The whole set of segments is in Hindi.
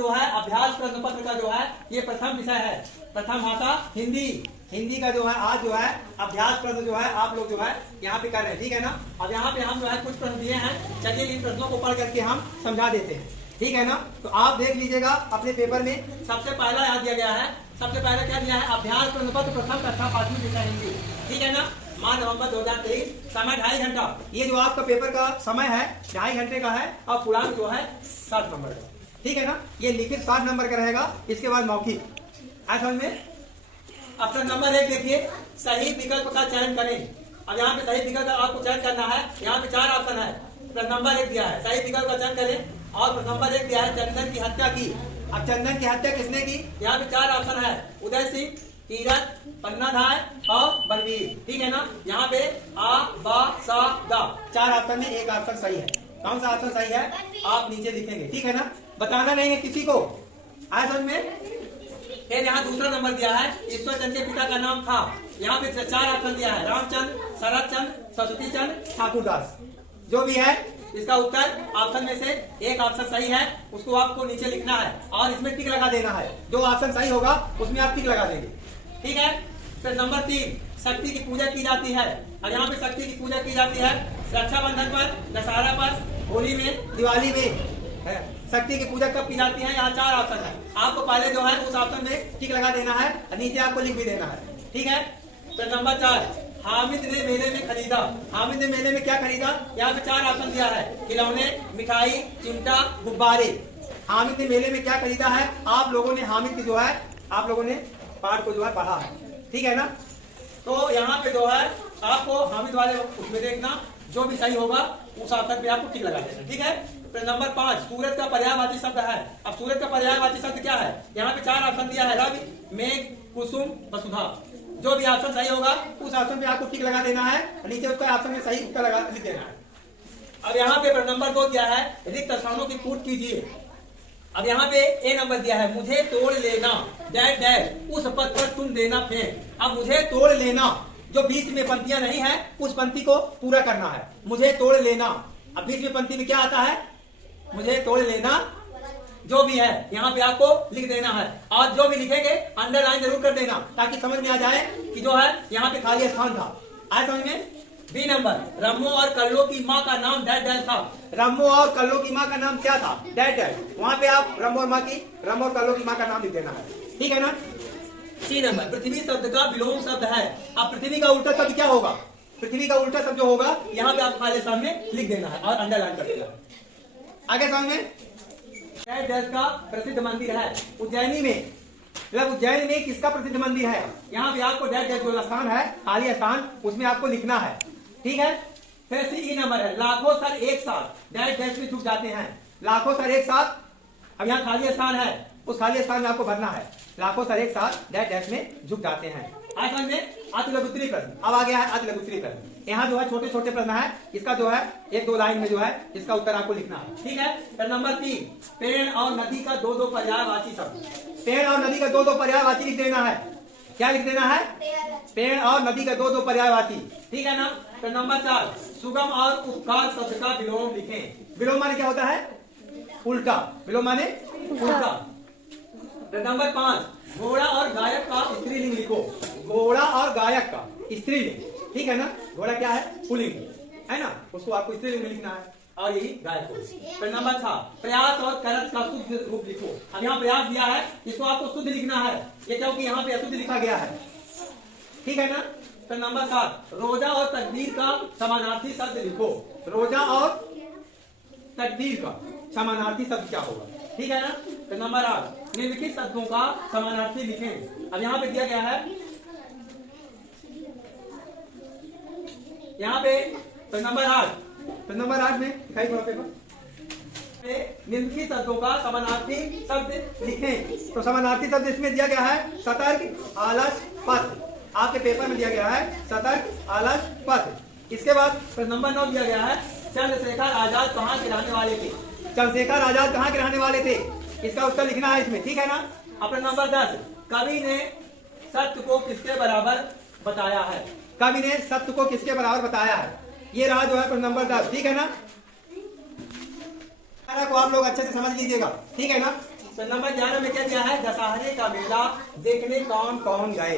जो है अभ्यास प्रश्न पत्र का जो है ये प्रथम विषय है, प्रथम भाषा हिंदी। हिंदी का जो है आज जो है अभ्यास प्रश्न जो है आप लोग जो है यहाँ पे कर रहे हैं, ठीक है ना। अब यहाँ पे हम जो है कुछ प्रश्न दिए हैं, चलिए इन प्रश्नों को पढ़ करके हम समझा देते हैं, ठीक है ना। तो आप देख लीजिएगा अपने पेपर में सबसे पहला यहाँ दिया गया है, सबसे पहले क्या दिया है, अभ्यास प्रश्न पत्र प्रथम कक्षा 5वीं विषय हिंदी, ठीक है ना। माह नवंबर 2023, समय 2.5 घंटा। ये जो आपका पेपर का समय है 2.5 घंटे का है और पूर्णांक जो है 60 नंबर का, ठीक है ना। ये लिखित 60 नंबर का रहेगा, इसके बाद मौखिक। समझ में। ऑप्शन नंबर 1 देखिए, सही विकल्प का चयन करें। अब यहाँ पे सही विकल्प आपको चयन करना है, यहाँ पे 4 ऑप्शन है। प्रश्न नंबर 1 दिया है सही विकल्प का चयन करें और प्रश्न नंबर 1 दिया है चंदन की हत्या की। अब चंदन की हत्या किसने की, यहाँ पे 4 ऑप्शन है, उदय सिंह, तीरथ, पन्नाधाय और बलवीर, ठीक है ना। यहाँ पे आ बा सा दा 4 ऑप्शन में एक ऑप्शन सही है। कौन सा ऑप्शन सही है आप नीचे लिखेंगे, ठीक है ना। बताना नहीं है किसी को, आया समझ में। फिर यहाँ दूसरा नंबर दिया है, ईश्वर चंद के पिता का नाम था। यहाँ पे 4 ऑप्शन दिया है, रामचंद, शरद चंद, सरस्वती चंद, ठाकुरदास। जो भी है इसका उत्तर ऑप्शन में से एक ऑप्शन सही है, उसको आपको नीचे लिखना है और इसमें टिक लगा देना है। जो ऑप्शन सही होगा उसमें आप टिक लगा देंगे, ठीक है। फिर नंबर 3, शक्ति की पूजा की जाती है। और यहाँ पे शक्ति की पूजा की जाती है रक्षाबंधन पर, दशहरा पर, होली में, दिवाली में है। शक्ति की पूजा कब की जाती है, यहाँ 4 ऑप्शन है। आपको पहले जो है उस ऑप्शन में टिक लगा देना है और नीचे आपको लिख भी देना है, ठीक है। फिर नंबर 4, हामिद ने मेले में खरीदा। हामिद ने मेले में क्या खरीदा, यहाँ पे 4 ऑप्शन दिया है, खिलौने, मिठाई, चिमटा, गुब्बारे। हामिद ने मेले में क्या खरीदा है, आप लोगों ने हामिद की जो है आप लोगों ने पाठ को जो है पढ़ा है, ठीक है ना। तो यहाँ पे जो है आपको हामिद वाले उसमें देखना, जो भी सही होगा उस ऑप्शन पे आपको टिक लगा देना, ठीक है। फिर नंबर 5, सूरज का पर्यायवाची शब्द है। अब सूरज का पर्यायवाची शब्द क्या है, यहाँ पे 4 ऑप्शन दिया है, रवि, मेघ, कुसुम, वसुधा। जो भी ऑप्शन सही होगा उस ऑप्शन पे आपको टिक लगा देना है, नीचे उसका ऑप्शन में सही उत्तर लगा लिख देना है। अब यहाँ पे नंबर 2 दिया है, रिक्त स्थानों की पूर्ति कीजिए। अब यहाँ पे ए नंबर दिया है, मुझे तोड़ लेना डैश डैश उस पद पर तुम देना फेंक। अब मुझे तोड़ लेना, जो बीच में पंक्तियां नहीं है उस पंक्ति को पूरा करना है, मुझे तोड़ लेना। अब बीच में पंक्ति में क्या आता है, मुझे तोड़ लेना, जो भी है यहाँ पे आपको लिख देना है और जो भी लिखेंगे अंडरलाइन जरूर कर देना ताकि समझ में आ जाए कि जो है यहाँ पे खाली स्थान था। आए समझ में। बी नंबर, रम्मो और कल्लो की माँ का नाम डैश डैश था। रम्मो और कल्लो की माँ का नाम क्या था, डैश डैश। वहां पे आप रम्मो और कल्लो की माँ का नाम लिख देना है, ठीक है ना। सी नंबर, पृथ्वी शब्द का विलोम शब्द है। अब पृथ्वी का उल्टा शब्द क्या होगा, पृथ्वी का उल्टा शब्द जो होगा यहाँ पे आप खाली स्थान में लिख देना है और अंडरलाइन कर देना है। आगे समझ में। डैश डैश का प्रसिद्ध मंदिर है उज्जैनी में। मतलब उज्जैन में किसका प्रसिद्ध मंदिर है, यहाँ पे आपको डैश डैश जो स्थान है खाली स्थान उसमें आपको लिखना है, ठीक है। फिर सी नंबर है, लाखों सर एक साथ डैश डैश में झुक जाते हैं। लाखों सर एक साथ, अब यहाँ खाली स्थान है उस खाली स्थान में आपको भरना है, लाखों सर एक साथ डैश डैश में झुक जाते हैं। आज समझ में। अति लघुत्तरी प्रश्न अब आ गया है, अति लघुत्तरी प्रश्न। यहाँ जो है छोटे छोटे प्रश्न है, इसका जो है 1-2 लाइन में जो है इसका उत्तर आपको लिखना है, ठीक है। फिर नंबर 3, पेड़ और नदी का 2-2 पर्यायवाची शब्द। पेड़ और नदी का 2-2 पर्यायवाची लिख देना है। क्या लिख देना है, पेड़ और नदी का 2-2 पर्यायवाची, ठीक है ना। फिर नंबर 4, सुगम और उपकार शब्द का विलोम लिखें। विलोम माने क्या होता है, उल्टा। विलोम माने उल्टा। फिर नंबर 5, घोड़ा और गायक का स्त्रीलिंग लिखो। घोड़ा और गायक का स्त्रीलिंग, ठीक है ना। घोड़ा क्या है, पुल्लिंग है ना, उसको आपको स्त्रीलिंग में लिखना है और यही गायक को। फिर नंबर 6, प्रयास और करत का शुद्ध रूप लिखो। अब यहाँ प्रयास दिया है, इसको आपको शुद्ध लिखना है, ये क्योंकि यहाँ पे अशुद्ध लिखा गया है, ठीक है ना। फिर नंबर 7, रोजा और तकदीर का समानार्थी शब्द लिखो। रोजा और तकदीर का समानार्थी शब्द क्या होगा, ठीक है ना। फिर नंबर 8, निम्नलिखित शब्दों का समानार्थी लिखें। अब यहाँ पे दिया गया है, यहाँ पे तो नंबर 8 में दिखाई थोड़ा पेपर, निम्नलिखित शब्दों का समानार्थी शब्द लिखें। तो समानार्थी शब्द इसमें दिया गया है सतर्क, आलस, पथ। आपके पेपर में दिया गया है सतर्क, आलस, पथ। इसके बाद फिर नंबर 9 दिया गया है, चंद्रशेखर आजाद कहाँ के रहने वाले थे। चंद्रशेखर आजाद कहाँ के रहने वाले थे, इसका उत्तर लिखना है इसमें, ठीक है ना। अपना नंबर 10, कवि ने सत्य को किसके बराबर बताया है। कवि ने सत्य को किसके बराबर बताया है, ये रहा जो है नंबर 10, ठीक है ना। को आप लोग अच्छे से समझ लीजिएगा, ठीक है ना। प्रश्न नंबर 11 में क्या दिया है, दशहरे का मेला देखने कौन कौन गए।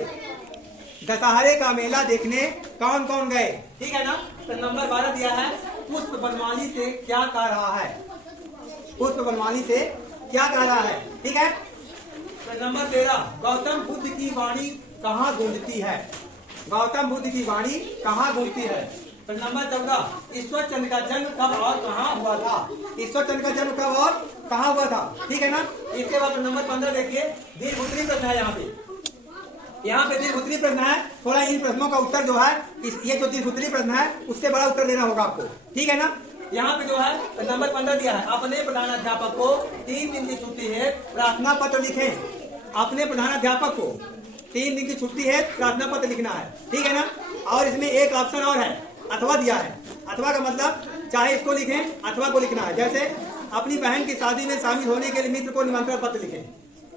दशहरे का मेला देखने कौन कौन गए, ठीक है ना। प्रश्न नंबर 12 दिया है, पुष्प बनमाली से क्या कह रहा है। पुष्प बनमाली से क्या कह रहा है, ठीक है। प्रश्न नंबर 13, गौतम बुद्ध की वाणी कहाँ गूंजती है। गौतम बुद्ध की वाणी कहाँ गूंजती है। प्रश्न नंबर 14, ईश्वर चंद्र का जन्म कब और कहाँ हुआ था। ईश्वर चंद्र का जन्म कब और कहाँ हुआ था, ठीक है ना। इसके बाद प्रश्न नंबर 15 देखिए, दीर्घोत्तरी प्रश्न है। यहाँ पे दीर्घोत्तरी प्रश्न है। थोड़ा इन प्रश्नों का उत्तर जो है, ये जो दीर्घोत्तरी प्रश्न है उससे बड़ा उत्तर देना होगा आपको, ठीक है ना। यहाँ पे जो है नंबर 15 दिया है, अपने प्रधानाध्यापक को 3 दिन की छुट्टी है प्रार्थना पत्र लिखें। अपने प्रधानाध्यापक को 3 दिन की छुट्टी है प्रार्थना पत्र लिखना है, ठीक है ना। और इसमें एक ऑप्शन और है, अथवा दिया है। अथवा का मतलब चाहे इसको लिखें अथवा को लिखना है। जैसे अपनी बहन की शादी में शामिल होने के लिए मित्र को निमंत्रण पत्र लिखें।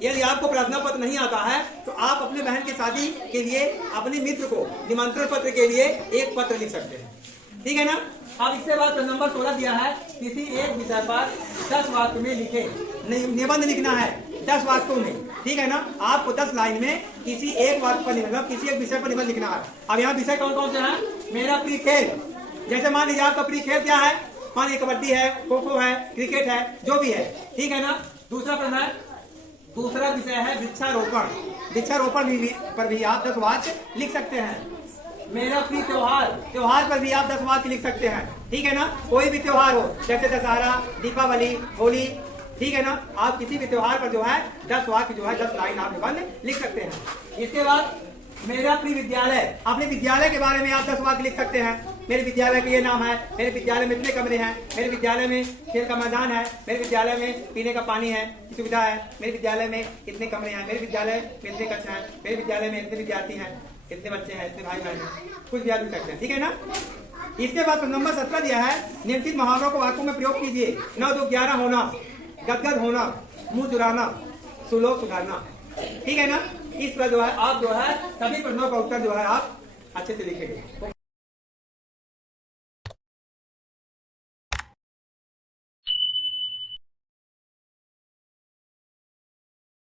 यदि आपको प्रार्थना पत्र नहीं आता है तो आप अपने बहन की शादी के लिए अपने मित्र को निमंत्रण पत्र के लिए एक पत्र लिख सकते हैं, ठीक है ना। अब इसके बाद नंबर 16 दिया है, किसी एक विषय पर 10 वाक्य में लिखे। निबंध लिखना है 10 वाक्यों में, ठीक है ना। आपको 10 लाइन में किसी एक वाक्य पर मतलब किसी एक विषय पर निबंध लिखना है। अब यहाँ विषय कौन कौन से हैं, मेरा प्रिय खेल। जैसे मान लीजिए आपका प्रिय खेल क्या है, मान लीजिए कबड्डी है, खो खो है, क्रिकेट है, जो भी है, ठीक है ना। दूसरा प्रश्न है, दूसरा विषय है वृक्षारोपण। वृक्षारोपण पर भी आप 10 वाक्य लिख सकते हैं। मेरा प्रिय त्योहार, त्योहार पर भी आप 10 वाक्य लिख सकते हैं, ठीक है ना। कोई भी त्योहार हो, जैसे दशहरा, दीपावली, होली, ठीक है ना। आप किसी भी त्योहार पर जो है 10 वाक्य जो है 10 लाइन आप निबंध लिख सकते हैं। इसके बाद मेरा प्रिय विद्यालय, अपने विद्यालय के बारे में आप 10 वाक्य लिख सकते हैं। मेरे विद्यालय का ये नाम है, मेरे विद्यालय में इतने कमरे हैं, मेरे विद्यालय में खेल का मैदान है, मेरे विद्यालय में पीने का पानी है की सुविधा है, मेरे विद्यालय में इतने कमरे हैं, मेरे विद्यालय में इतने कक्षा हैं, मेरे विद्यालय में इतने विद्यार्थी हैं, इतने बच्चे हैं, इतने भाई बहन हैं, कुछ भी आप लिख सकते हैं, ठीक है ना। इसके बाद नंबर 17 दिया है, निम्नलिखित मुहावरों को वाक्यों में प्रयोग कीजिए। 9 2 11 होना, गदगद होना, मुंह चुराना, सुलोक सुधारना, ठीक है ना। इस पर जो है आप जो है सभी प्रश्नों का उत्तर जो है आप अच्छे से लिखेंगे।